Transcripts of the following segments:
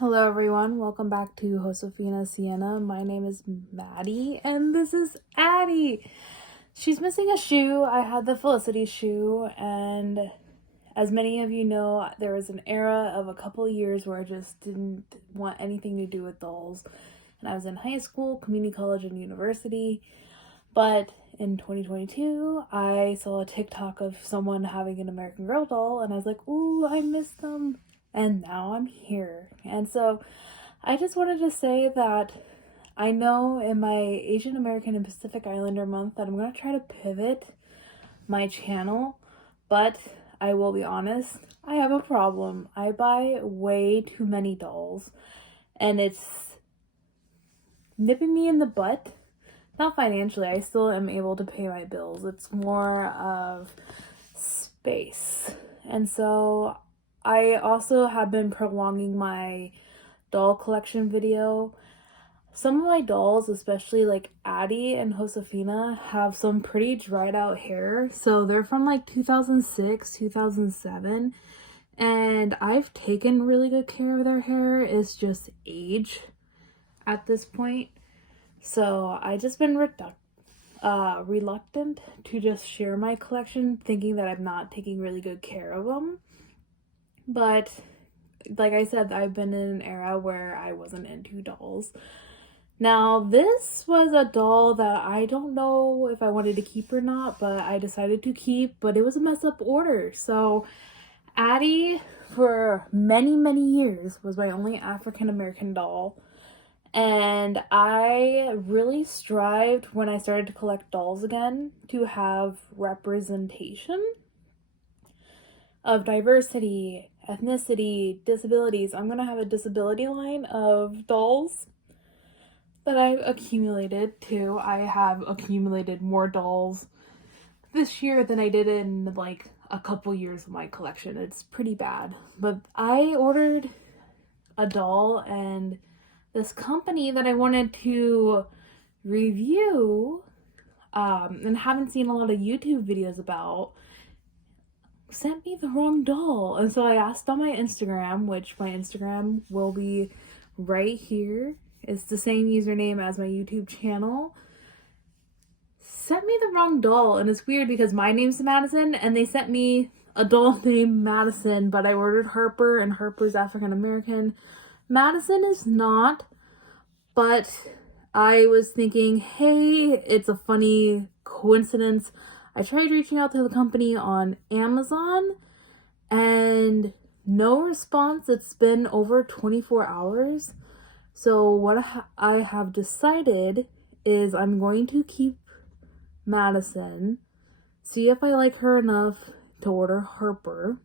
Hello everyone, welcome back to Josefina Sienna. My name is Maddie and this is Addie. She's missing a shoe. I had the Felicity shoe, and as many of you know, there was an era of a couple of years where I just didn't want anything to do with dolls. And I was in high school, community college, and university. But in 2022, I saw a TikTok of someone having an American Girl doll, and I was like, ooh, I miss them. And now I'm here. And so I just wanted to say that I know in my Asian American and Pacific Islander month that I'm going to try to pivot my channel, but I will be honest, I have a problem. I buy way too many dolls, and it's nipping me in the butt. Not financially, I still am able to pay my bills. It's more of space. And so I also have been prolonging my doll collection video. Some of my dolls, especially like Addie and Josefina, have some pretty dried out hair. So they're from like 2006, 2007. And I've taken really good care of their hair. It's just age at this point. So I just been reluctant to just share my collection, thinking that I'm not taking really good care of them. But like I said, I've been in an era where I wasn't into dolls. Now, this was a doll that I don't know if I wanted to keep or not, but I decided to keep, but it was a mess up order. So Addie, for many, many years, was my only African American doll. And I really strived when I started to collect dolls again to have representation of diversity, ethnicity, disabilities. I'm gonna have a disability line of dolls that I've accumulated too. I have accumulated more dolls this year than I did in like a couple years of my collection. It's pretty bad. But I ordered a doll, and this company that I wanted to review and haven't seen a lot of YouTube videos about sent me the wrong doll. And so I asked on my Instagram, which my Instagram will be right here. It's the same username as my YouTube channel. Sent me the wrong doll, and it's weird because my name's Madison and they sent me a doll named Madison, but I ordered Harper and Harper's African American. Madison is not, but I was thinking, hey, it's a funny coincidence. I tried reaching out to the company on Amazon and no response. It's been over 24 hours. So what I have decided is I'm going to keep Madison, see if I like her enough to order Harper.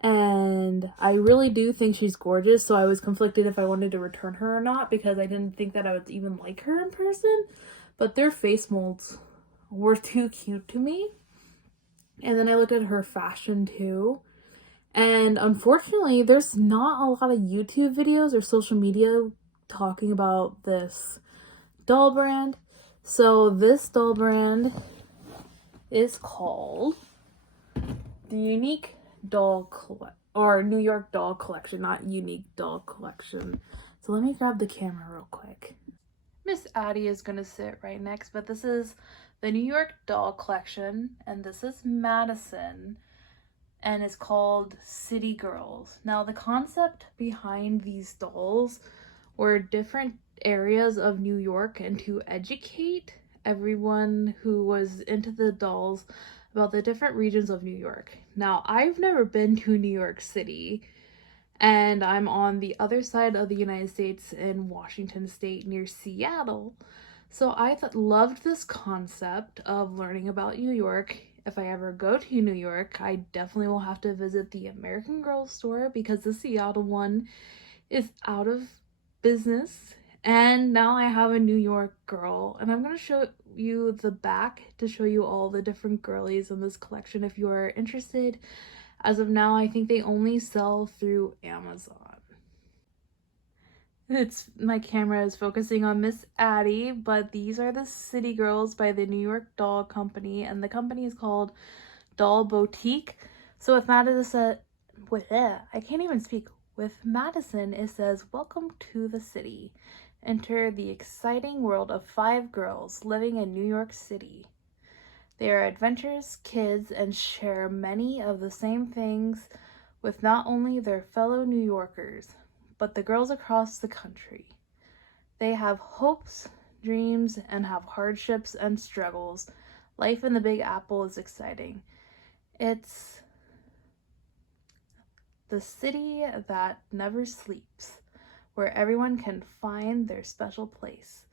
And I really do think she's gorgeous, so I was conflicted if I wanted to return her or not because I didn't think that I would even like her in person. But their face molds were too cute to me. And then I looked at her fashion too. And unfortunately, there's not a lot of YouTube videos or social media talking about this doll brand. So this doll brand is called the Unique Doll or New York Doll Collection, not Unique Doll Collection. So let me grab the camera real quick. Miss Addie is gonna sit right next, but this is the New York Doll Collection, and this is Madison, and it's called City Girls. Now, the concept behind these dolls were different areas of New York and to educate everyone who was into the dolls about the different regions of New York. Now, I've never been to New York City, and I'm on the other side of the United States in Washington State near Seattle. So I loved this concept of learning about New York. If I ever go to New York, I definitely will have to visit the American Girl store because the Seattle one is out of business. And now I have a New York girl, and I'm going to show you the back to show you all the different girlies in this collection if you are interested. As of now, I think they only sell through Amazon. My camera is focusing on Miss Addie, but these are the City Girls by the New York Doll Company, and the company is called Doll Boutique. So if Madison, I can't even speak. With Madison, it says, "Welcome to the city. Enter the exciting world of 5 girls living in New York City. They are adventurous kids and share many of the same things with not only their fellow New Yorkers, but the girls across the country. They have hopes, dreams, and have hardships and struggles. Life in the Big Apple is exciting. It's the city that never sleeps, where everyone can find their special place.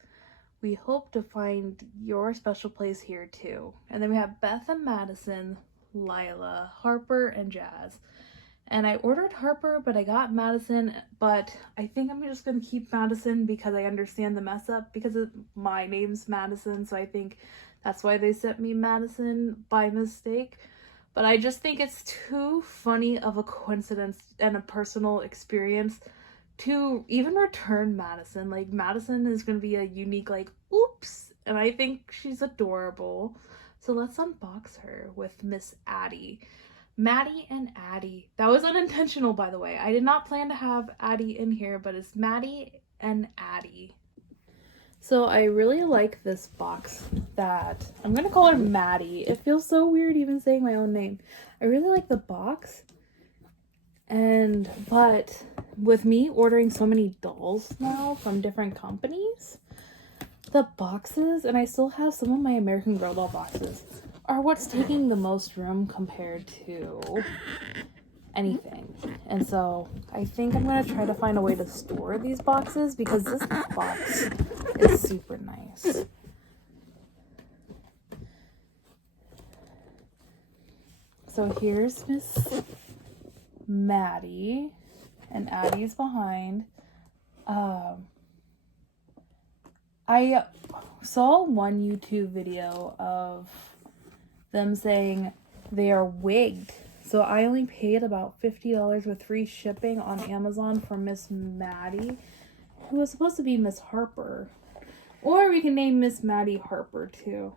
We hope to find your special place here too." And then we have Beth and Madison, Lila, Harper, and Jazz. And I ordered Harper, but I got Madison, but I think I'm just going to keep Madison because I understand the mess up because my name's Madison, so I think that's why they sent me Madison by mistake. But I just think it's too funny of a coincidence and a personal experience to even return Madison. Like, Madison is going to be a unique, like, oops, and I think she's adorable. So let's unbox her with Miss Addie. Maddie and Addie. That was unintentional, by the way. I did not plan to have Addie in here, but it's Maddie and Addie. So I really like this box that I'm gonna call her Maddie. It feels so weird even saying my own name. I really like the box. But with me ordering so many dolls now from different companies, the boxes, and I still have some of my American Girl doll boxes, are what's taking the most room compared to anything. And so I think I'm going to try to find a way to store these boxes because this box is super nice. So here's Miss Maddie, and Addie's behind. I saw one YouTube video of them saying they are wigged. So I only paid about $50 with free shipping on Amazon for Miss Maddie, who was supposed to be Miss Harper. Or we can name Miss Maddie Harper too.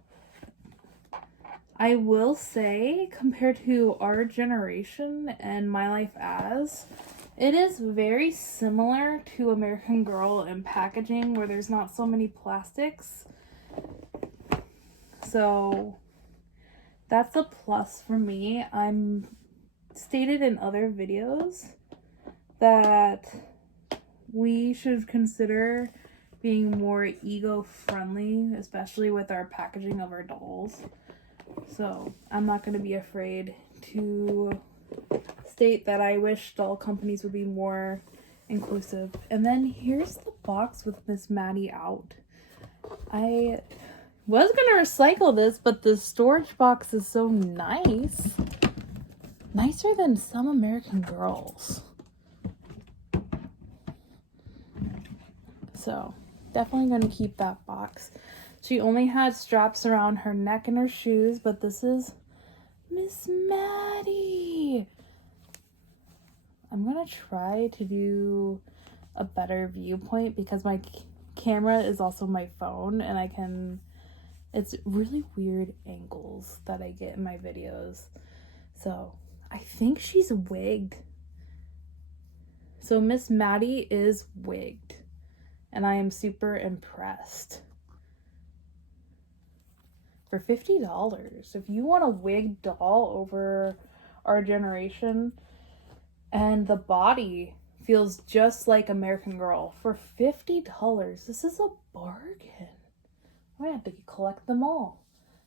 I will say, compared to our generation and My Life As, it is very similar to American Girl in packaging where there's not so many plastics. So that's a plus for me. I'm stated in other videos that we should consider being more eco-friendly, especially with our packaging of our dolls. So I'm not going to be afraid to state that I wish doll companies would be more inclusive. And then here's the box with Miss Maddie out. I was going to recycle this, but the storage box is so nice. Nicer than some American Girls. So definitely going to keep that box. She only had straps around her neck and her shoes, but this is Miss Maddie. I'm going to try to do a better viewpoint because my camera is also my phone and it's really weird angles that I get in my videos. So I think she's wigged. So Miss Maddie is wigged and I am super impressed. For $50, if you want a wig doll over our generation and the body feels just like American Girl for $50, this is a bargain. I have to collect them all.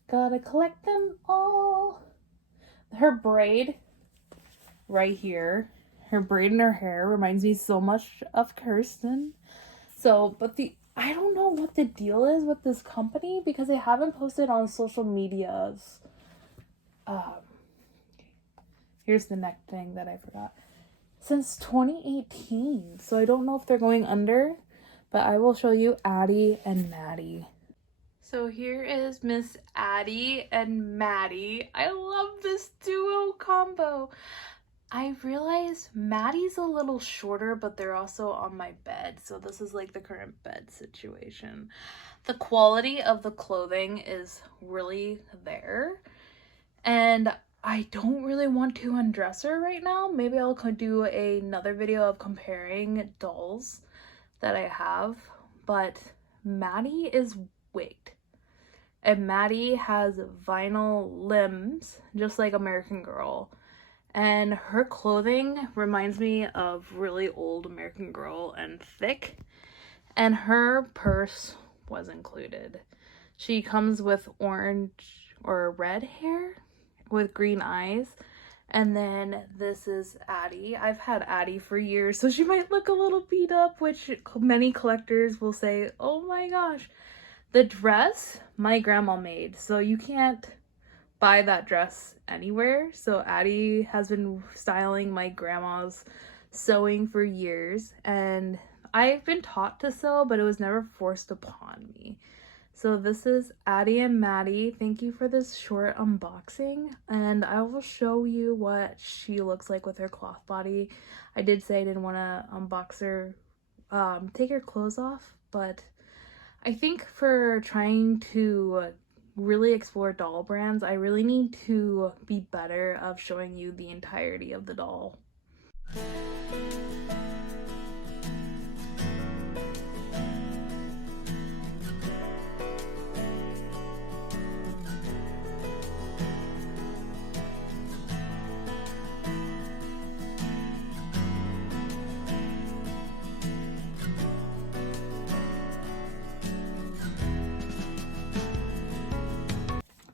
Gotta collect them all. Her braid right here, her braid in her hair reminds me so much of Kirsten. So, but I don't know what the deal is with this company because they haven't posted on social medias. Here's the neck thing that I forgot. Since 2018. So I don't know if they're going under, but I will show you Addie and Maddie. So here is Miss Addie and Maddie. I love this duo combo. I realized Maddie's a little shorter, but they're also on my bed. So this is like the current bed situation. The quality of the clothing is really there. And I don't really want to undress her right now. Maybe I'll do another video of comparing dolls that I have. But Maddie is wigged. And Maddie has vinyl limbs, just like American Girl. And her clothing reminds me of really old American Girl and thick. And her purse was included. She comes with orange or red hair with green eyes. And then this is Addie. I've had Addie for years, so she might look a little beat up, which many collectors will say, oh my gosh. The dress my grandma made, so you can't buy that dress anywhere. So Addie has been styling my grandma's sewing for years, and I've been taught to sew, but it was never forced upon me. So this is Addie and Maddie. Thank you for this short unboxing, and I will show you what she looks like with her cloth body. I did say I didn't want to unbox her, take her clothes off, but I think for trying to really explore doll brands, I really need to be better of showing you the entirety of the doll.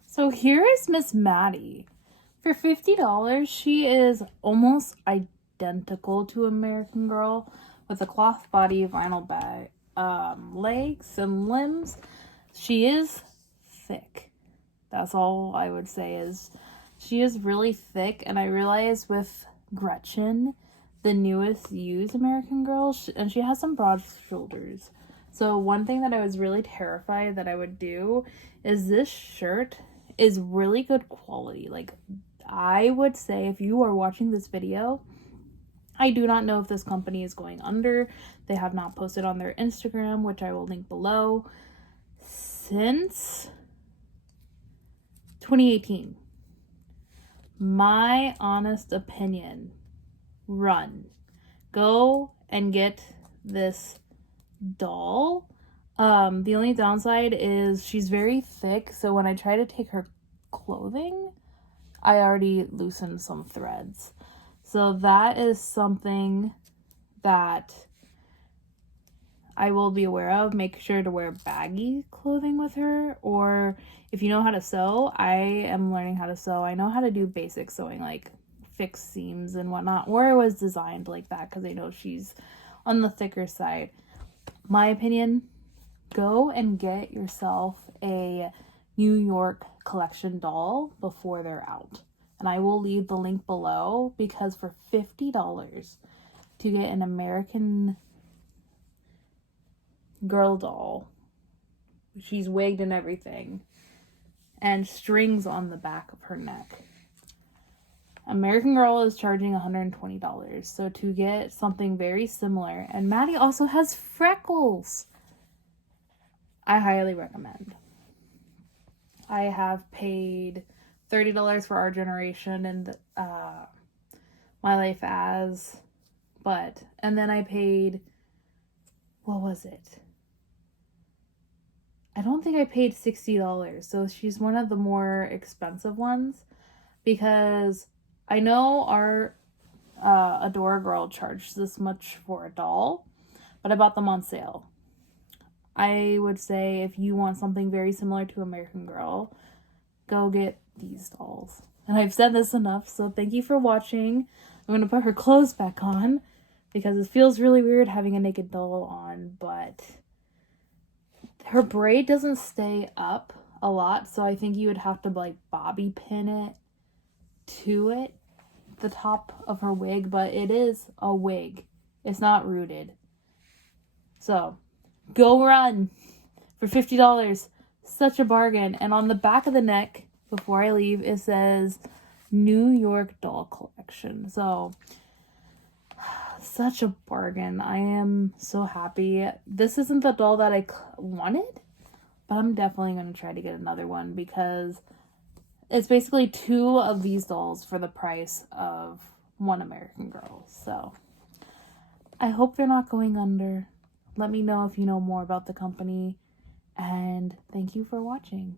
So here is Miss Maddie. For $50, she is almost identical to American Girl with a cloth body, vinyl bag, legs and limbs. She is thick. That's all I would say is she is really thick. And I realized with Gretchen, the newest used American Girl, and she has some broad shoulders. So one thing that I was really terrified that I would do is this shirt is really good quality. Like, I would say if you are watching this video, I do not know if this company is going under. They have not posted on their Instagram, which I will link below, since 2018. My honest opinion, run. Go and get this doll. The only downside is she's very thick, so when I try to take her clothing, I already loosened some threads. So that is something that I will be aware of. Make sure to wear baggy clothing with her, or if you know how to sew, I am learning how to sew. I know how to do basic sewing, like fix seams and whatnot, or it was designed like that because I know she's on the thicker side. My opinion, go and get yourself a New York collection doll before they're out. And I will leave the link below, because for $50 to get an American Girl doll, she's wigged and everything, and strings on the back of her neck. American Girl is charging $120. So to get something very similar, and Maddie also has freckles, I highly recommend. I have paid $30 for Our Generation and My Life As, and then I paid, what was it? I don't think I paid $60. So she's one of the more expensive ones, because I know our Adore Girl charged this much for a doll, but I bought them on sale. I would say if you want something very similar to American Girl, go get these dolls. And I've said this enough, so thank you for watching. I'm going to put her clothes back on because it feels really weird having a naked doll on, but her braid doesn't stay up a lot, so I think you would have to like bobby pin it to it, the top of her wig, but it is a wig. It's not rooted. So go run for $50. Such a bargain. And on the back of the neck, before I leave, it says New York Doll Collection. So such a bargain. I am so happy. This isn't the doll that I wanted, but I'm definitely going to try to get another one, because it's basically 2 of these dolls for the price of one American Girl. So I hope they're not going under. Let me know if you know more about the company, and thank you for watching.